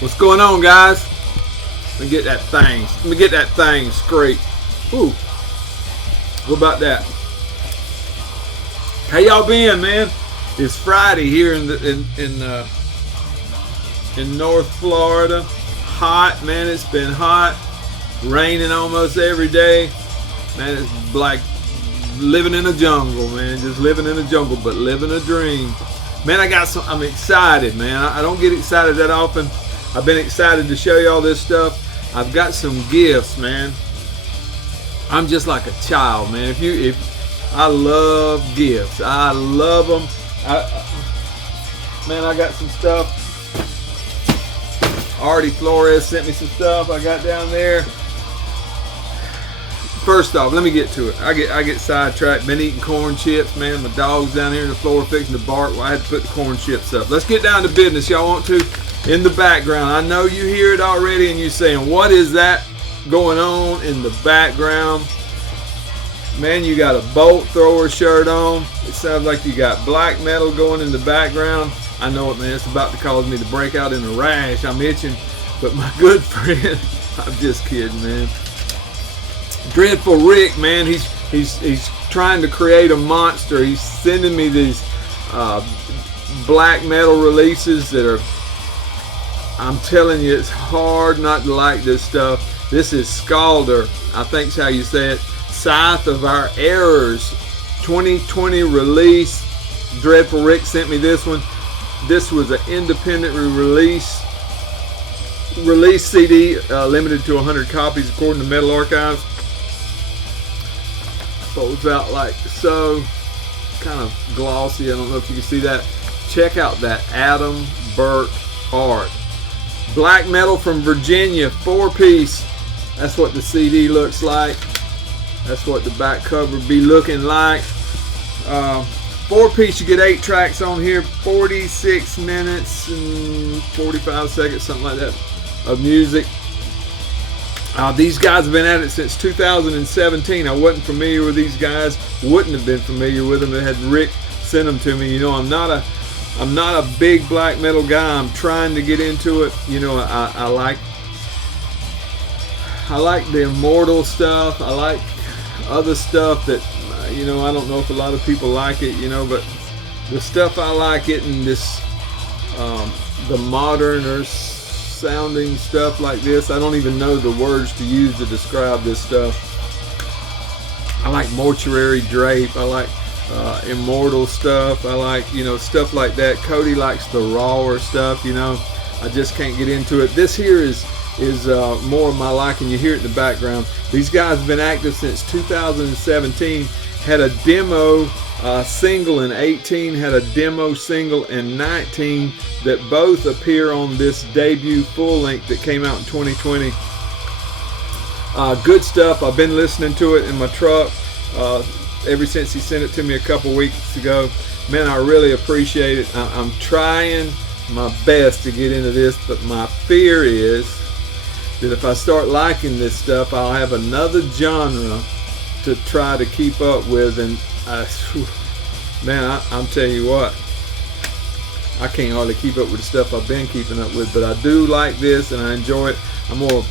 What's going on, guys? Let me get that thing straight. Ooh, what about that? How y'all been, man? It's Friday here in North Florida. Hot, man. It's been hot. Raining almost every day. Man, it's like living in a jungle, man. Just living in a jungle, but living a dream. Man, I'm excited, man. I don't get excited that often. I've been excited to show you all this stuff. I've got some gifts, man. I'm just like a child, man. I love gifts. I love them. Man, I got some stuff. Artie Flores sent me some stuff I got down there. First off, let me get to it. I get sidetracked. Been eating corn chips, man. My dog's down here on the floor fixing to bark. Well, I had to put the corn chips up. Let's get down to business. Y'all want to? In the background, I know you hear it already, and you're saying, what is that going on in the background? Man, you got a bolt thrower shirt on. It sounds like you got black metal going in the background. I know it, man. It's about to cause me to break out in a rash. I'm itching. But my good friend, I'm just kidding, man. Dreadful Rick, man, he's trying to create a monster. He's sending me these black metal releases that are, I'm telling you, it's hard not to like this stuff. This is Skaldr, I think's how you say it. Scythe of Our Errors, 2020 release. Dreadful Rick sent me this one. This was an independent release CD, limited to 100 copies according to Metal Archives. Folds out like so, kind of glossy. I don't know if you can see that. Check out that Adam Burke art. Black metal from Virginia, 4-piece. That's what the CD looks like. That's what the back cover be looking like. 4-piece, you get 8 tracks on here, 46 minutes and 45 seconds, something like that, of music. These guys have been at it since 2017. I wasn't familiar with these guys. Wouldn't have been familiar with them. They had Rick send them to me. You know, I'm not a big black metal guy. I'm trying to get into it. You know, I like the Immortal stuff. I like other stuff that, you know, I don't know if a lot of people like it, you know, but the stuff I like it, and this the modern or sounding stuff like this, I don't even know the words to use to describe this stuff. I like Mortuary Drape. I like Immortal stuff. I like, you know, stuff like that. Cody likes the rawer stuff, you know. I just can't get into it. This here is more of my liking. You hear it in the background. These guys have been active since 2017. Had a demo single in 18, had a demo single in 19 that both appear on this debut full length that came out in 2020. Good stuff. I've been listening to it in my truck ever since he sent it to me a couple weeks ago. Man, I really appreciate it. I'm trying my best to get into this, but my fear is that if I start liking this stuff, I'll have another genre to try to keep up with, and I'm telling you what, I can't hardly keep up with the stuff I've been keeping up with, but I do like this and I enjoy it. I'm gonna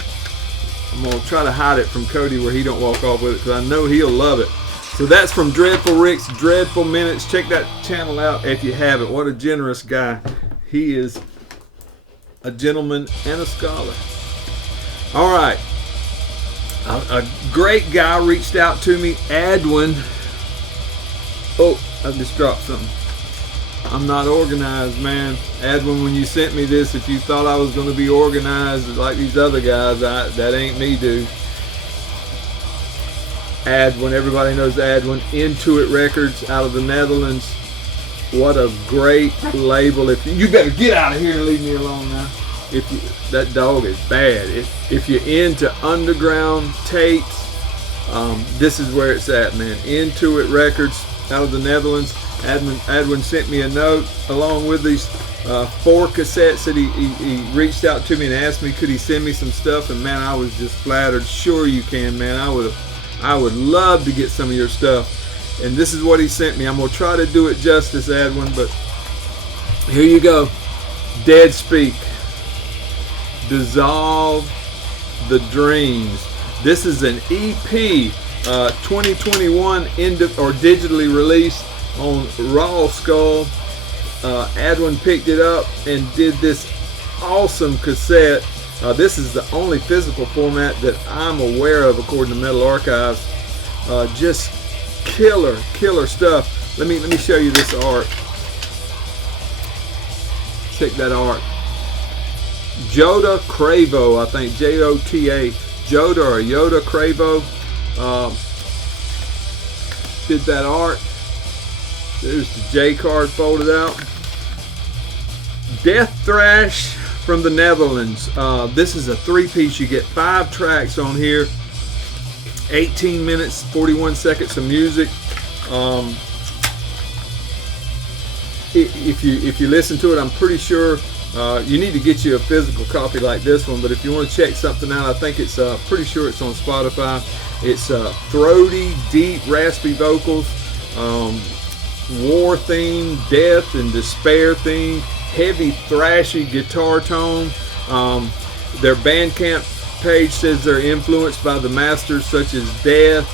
try to hide it from Cody where he don't walk off with it, because I know he'll love it. So that's from Dreadful Rick's Dreadful Minutes. Check that channel out if you haven't. What a generous guy. He is a gentleman and a scholar. All right. A great guy reached out to me, Adwin. Oh, I just dropped something. I'm not organized, man. Adwin, when you sent me this, if you thought I was going to be organized like these other guys, that ain't me, dude. Adwin, everybody knows Adwin. Intuit Records out of the Netherlands. What a great label. You better get out of here and leave me alone now. That dog is bad. If you're into underground tapes, this is where it's at, man. Intuit Records out of the Netherlands. Adwin sent me a note along with these 4 cassettes that he reached out to me and asked me could he send me some stuff, and man, I was just flattered. Sure you can, man. I would love to get some of your stuff. And this is what he sent me. I'm gonna try to do it justice, Adwin, but here you go. Deadspeak. Dissolve the Dreams. This is an EP, 2021 digitally released on Raw Skull. Adwin picked it up and did this awesome cassette. This is the only physical format that I'm aware of according to Metal Archives. Just killer stuff. Let me show you this art. Check that art. Joda Cravo, I think, Jota, Joda or Yoda Cravo did that art. There's the J card folded out. Death Thrash from the Netherlands. This is a 3-piece. You get 5 tracks on here. 18 minutes, 41 seconds of music. If you listen to it, I'm pretty sure you need to get you a physical copy like this one. But if you want to check something out, I think it's pretty sure it's on Spotify. It's throaty, deep, raspy vocals. War theme, death and despair theme, heavy thrashy guitar tone. Their Bandcamp page says they're influenced by the masters such as Death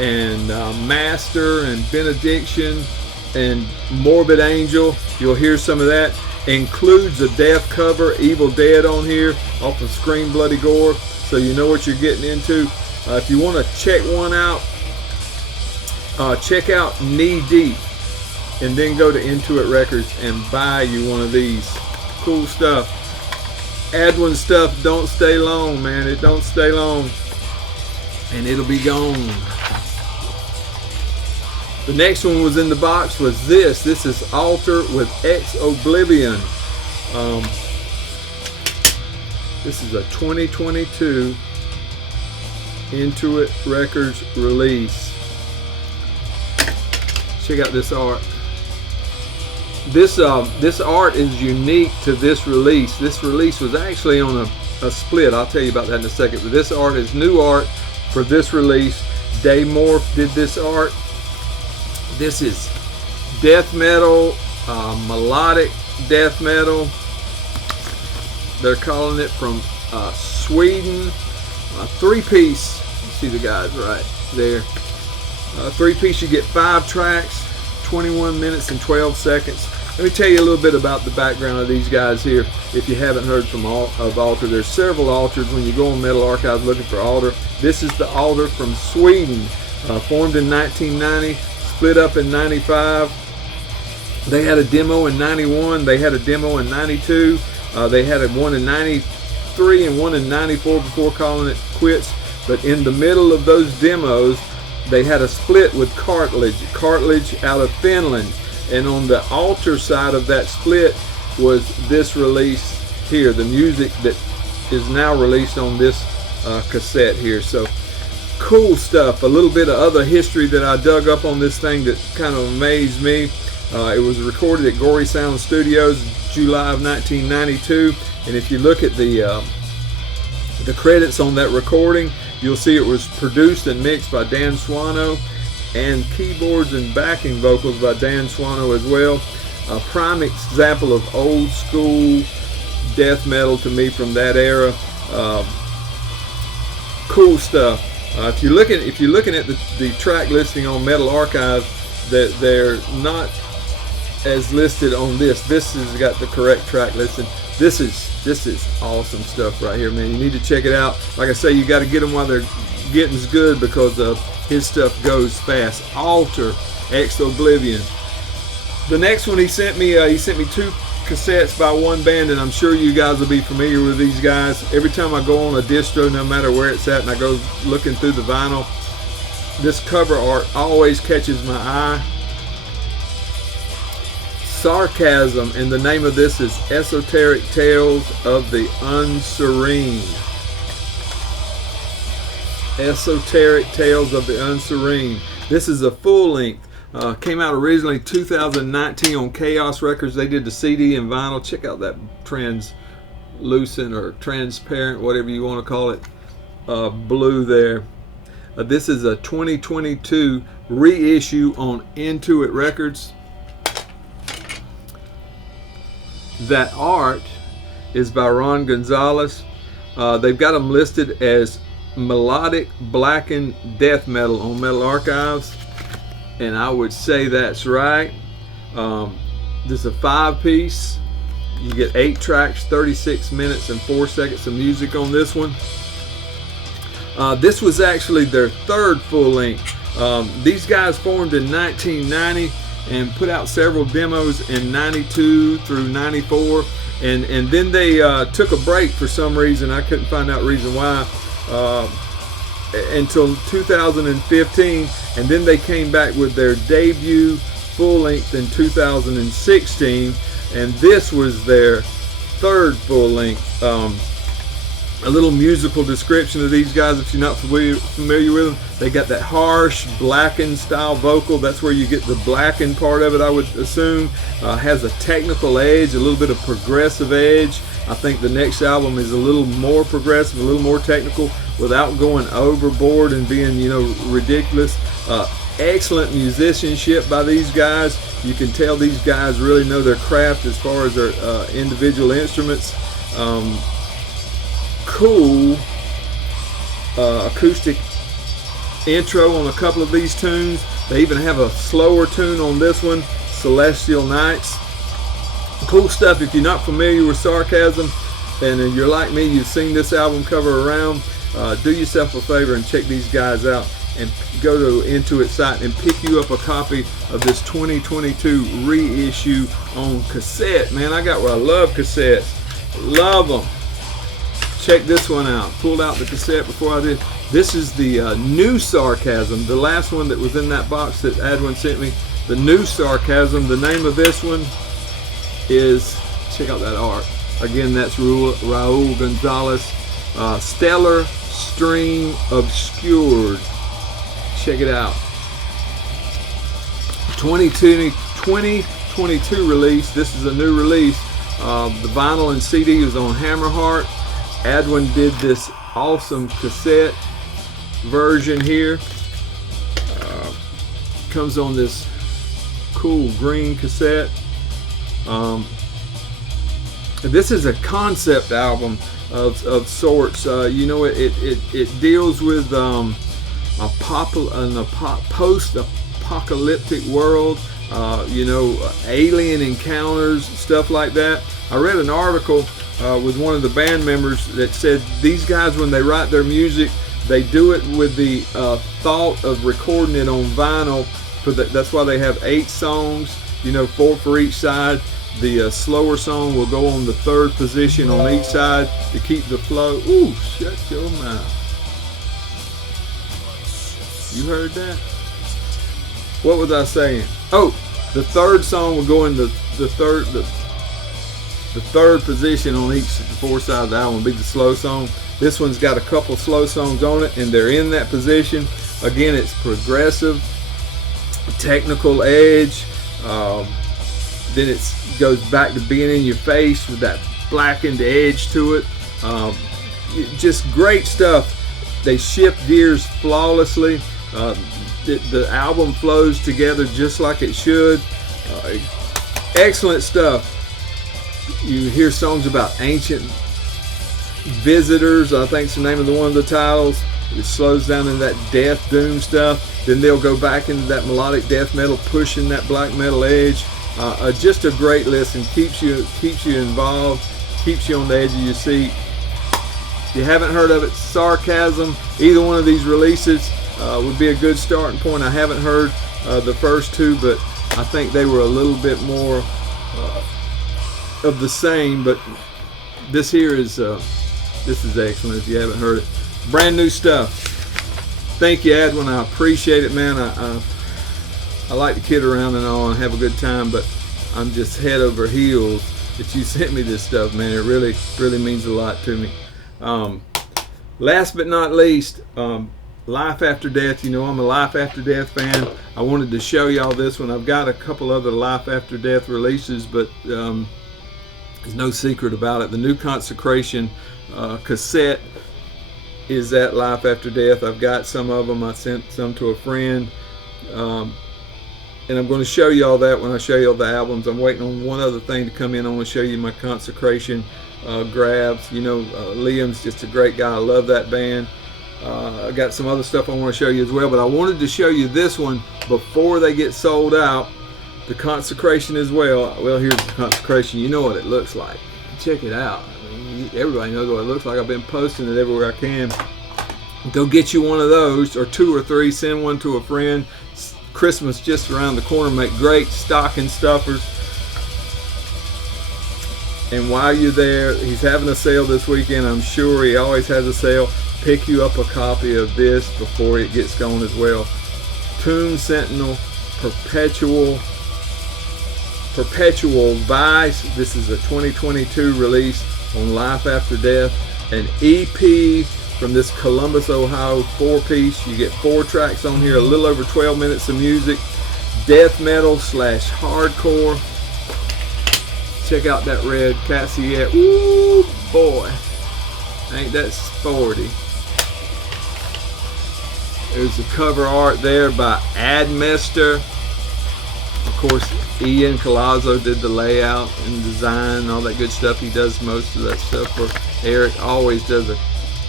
and Master and Benediction and Morbid Angel. You'll hear some of that. Includes a Death cover, Evil Dead, on here off of Scream Bloody Gore, so you know what you're getting into. If you want to check one out, check out Knee Deep, and then go to Intuit Records and buy you one of these. Cool stuff. Adwin stuff don't stay long, man. It don't stay long, and it'll be gone. The next one was in the box was this. This is Altar with Oblivione. This is a 2022 Intuit Records release. Check out this art. This art is unique to this release. This release was actually on a split. I'll tell you about that in a second. But this art is new art for this release. Daymorph did this art. This is death metal, melodic death metal. They're calling it from Sweden. 3-piece. You see the guys right there. 3-piece. You get 5 tracks, 21 minutes and 12 seconds. Let me tell you a little bit about the background of these guys here. If you haven't heard of Altar, there's several Altars when you go on Metal Archives looking for Altar. This is the Altar from Sweden, formed in 1990, split up in 95. They had a demo in 91. They had a demo in 92. They had one in 93 and one in 94 before calling it quits. But in the middle of those demos, they had a split with Cartilage out of Finland. And on the Altar side of that split was this release here, the music that is now released on this cassette here. So cool stuff. A little bit of other history that I dug up on this thing that kind of amazed me. It was recorded at Gory Sound Studios, July of 1992. And if you look at the credits on that recording, you'll see it was produced and mixed by Dan Swano, and keyboards and backing vocals by Dan Swano as well. A prime example of old school death metal to me from that era. Cool stuff. If you're looking at the track listing on Metal Archive, that they're not as listed on this. This has got the correct track listing. This is awesome stuff right here, man. You need to check it out. Like I say, you got to get them while they're getting good, because his stuff goes fast. Altar, Oblivione. The next one he sent me 2 cassettes by one band, and I'm sure you guys will be familiar with these guys. Every time I go on a distro, no matter where it's at, and I go looking through the vinyl, this cover art always catches my eye. Sarcasm, and the name of this is Esoteric Tales of the Unserene. Esoteric Tales of the Unserene. This is a full length. Came out originally 2019 on Chaos Records. They did the CD and vinyl. Check out that translucent or transparent, whatever you want to call it, blue there. This is a 2022 reissue on Intuit Records. That art is by Ron Gonzalez. They've got them listed as melodic blackened death metal on Metal Archives, and I would say that's right. This is a 5-piece. You get 8 tracks, 36 minutes and 4 seconds of music on this one. This was actually their 3rd full length. These guys formed in 1990 and put out several demos in 92 through 94, and then they took a break for some reason. I couldn't find out reason why until 2015, and then they came back with their debut full length in 2016, and this was their 3rd full length. A little musical description of these guys, if you're not familiar with them. They got that harsh blackened style vocal. That's where you get the blackened part of it, I would assume. Has a technical edge, a little bit of progressive edge. I think the next album is a little more progressive, a little more technical, without going overboard and being, you know, ridiculous. Excellent musicianship by these guys. You can tell these guys really know their craft as far as their individual instruments. Cool acoustic intro on a couple of these tunes. They even have a slower tune on this one, Celestial Nights. Cool stuff. If you're not familiar with Sarcasm and you're like me, you've seen this album cover around, do yourself a favor and check these guys out, and go to Intuit site and pick you up a copy of this 2022 reissue on cassette. Man, I love cassettes. Love them. Check this one out. Pulled out the cassette before I did. This is the new Sarcasm, the last one that was in that box that Adwin sent me. The new Sarcasm. The name of this one is, check out that art. Again, that's Raul Gonzalez. Stellar Stream Obscured. Check it out. 2022 release. This is a new release. The vinyl and CD is on Hammerheart. Adwin did this awesome cassette version here. Comes on this cool green cassette. This is a concept album of sorts. You know, it deals with a post-apocalyptic world. You know, alien encounters, stuff like that. I read an article with one of the band members that said these guys, when they write their music, they do it with the thought of recording it on vinyl. That's why they have 8 songs, you know, 4 for each side. The slower song will go on the 3rd position on each side to keep the flow. Ooh, shut your mouth. You heard that? What was I saying? Oh, the 3rd song will go in the third position on each 4 sides of the album, will be the slow song. This one's got a couple slow songs on it, and they're in that position. Again, it's progressive, technical edge. Then it goes back to being in your face with that blackened edge to it. Just great stuff. They shift gears flawlessly. The album flows together just like it should. Excellent stuff. You hear songs about ancient visitors, I think it's the name of one of the titles. It slows down in that death doom stuff. Then they'll go back into that melodic death metal, pushing that black metal edge. Just a great listen. Keeps you involved, keeps you on the edge of your seat. If you haven't heard of it, Sarcasm, either one of these releases would be a good starting point. I haven't heard the first 2, but I think they were a little bit more of the same. But this here is excellent. If you haven't heard it, brand new stuff. Thank you, Adwin. I appreciate it, man. I like to kid around and all and have a good time, but I'm just head over heels that you sent me this stuff, man. It really means a lot to me. Last but not least, Life After Death. You know, I'm a Life After Death fan. I wanted to show y'all this one. I've got a couple other Life After Death releases, but there's no secret about it. The new Consecration cassette is at Life After Death. I've got some of them. I sent some to a friend. And I'm going to show y'all that when I show y'all the albums. I'm waiting on one other thing to come in. I want to show you my Consecration grabs. You know, Liam's just a great guy. I love that band. I got some other stuff I want to show you as well, but I wanted to show you this one before they get sold out. The Consecration as well. Well, here's the Consecration. You know what it looks like. Check it out. I mean, everybody knows what it looks like. I've been posting it everywhere I can. Go get you one of those, or 2 or 3. Send one to a friend. Christmas just around the corner. Make great stocking stuffers. And while you're there, he's having a sale this weekend. I'm sure he always has a sale. Pick you up a copy of this before it gets gone as well. Tomb Sentinel, Perpetual Vice. This is a 2022 release on Life After Death. An EP from this Columbus, Ohio 4-piece. You get 4 tracks on here, a little over 12 minutes of music. Death metal / hardcore. Check out that red Cassette. Ooh, boy. Ain't that sporty. There's the cover art there by Admester. Of course, Ian Colazzo did the layout and design and all that good stuff. He does most of that stuff for Eric. Always does a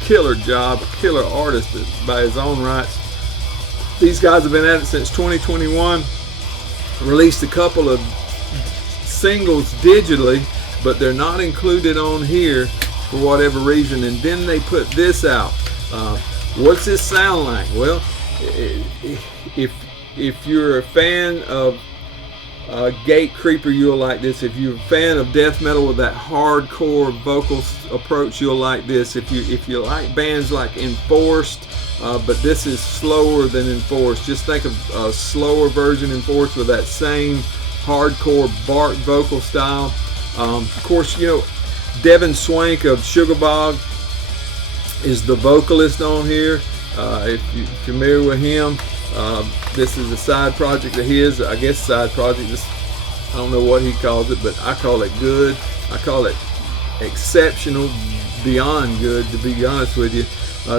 killer job, a killer artist by his own rights. These guys have been at it since 2021. Released a couple of singles digitally, but they're not included on here for whatever reason. And then they put this out. What's this sound like? Well, if you're a fan of Gate Creeper, you'll like this. If you're a fan of death metal with that hardcore vocal approach, you'll like this. If you like bands like Enforced, but this is slower than Enforced. Just think of a slower version Enforced with that same hardcore bark vocal style. Of course, you know, Devin Swank of Sugarbog is the vocalist on here. If you're familiar with him, this is a side project of his. I guess side project. I don't know what he calls it, but I call it good. I call it exceptional, beyond good, to be honest with you.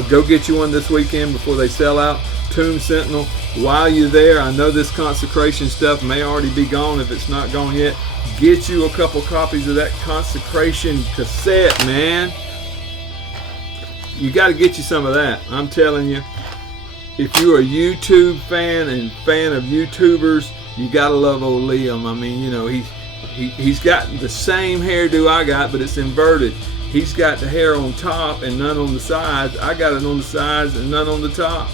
Go get you one this weekend before they sell out. Tomb Sentinel. While you're there, I know this Consecration stuff may already be gone if it's not gone yet. Get you a couple copies of that Consecration cassette, man. You got to get you some of that. I'm telling you, if you're a YouTube fan and fan of YouTubers, you got to love old Liam. I mean, you know, he's got the same hairdo I got, but it's inverted. He's got the hair on top and none on the sides. I got it on the sides and none on the top.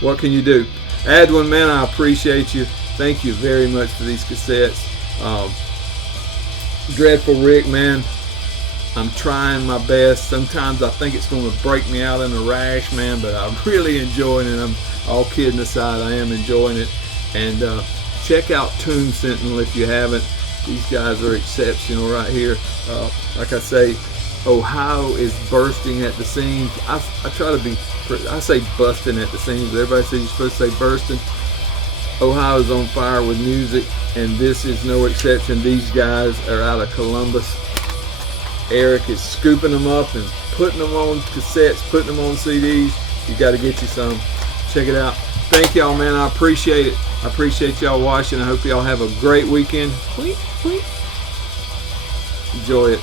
What can you do? Adwin, man, I appreciate you. Thank you very much for these cassettes. Dreadful Rick, man, I'm trying my best. Sometimes I think it's going to break me out in a rash, man, but I'm really enjoying it. I'm all kidding aside, I am enjoying it. And check out Tomb Sentinel if you haven't. These guys are exceptional right here. Like I say, Ohio is bursting at the seams. I try to be, I say busting at the seams, but everybody says you're supposed to say bursting. Ohio's on fire with music, and this is no exception. These guys are out of Columbus. Eric is scooping them up and putting them on cassettes, putting them on CDs. You got to get you some. Check it out. Thank y'all, man. I appreciate it. I appreciate y'all watching. I hope y'all have a great weekend. Enjoy it.